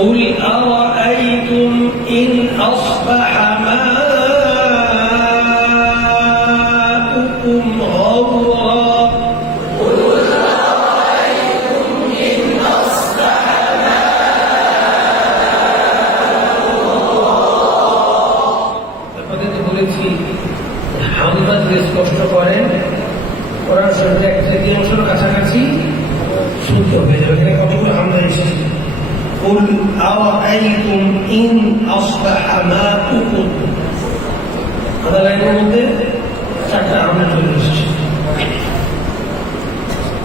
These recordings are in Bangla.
قل أرأيتم إن أصبح ماؤكم غورا قل أرأيتم إن أصبح বেশ কষ্ট করেন ওরা সঙ্গে এক তৃতীয়াংশের কাছাকাছি সূর্য হয়ে যাবে قل أرأيتم إن أصبح ماؤكم هذا لا يرد تتعمد المسجد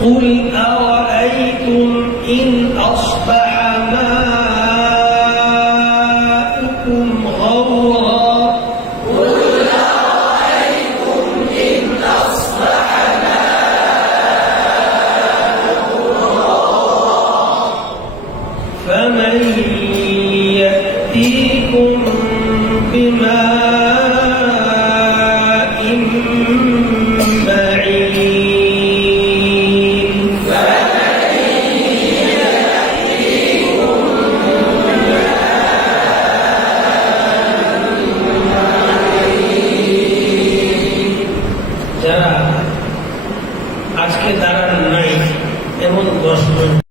قل أرأيتم إن أصبح যারা আজকে দাঁড়ান নাই এমন দশ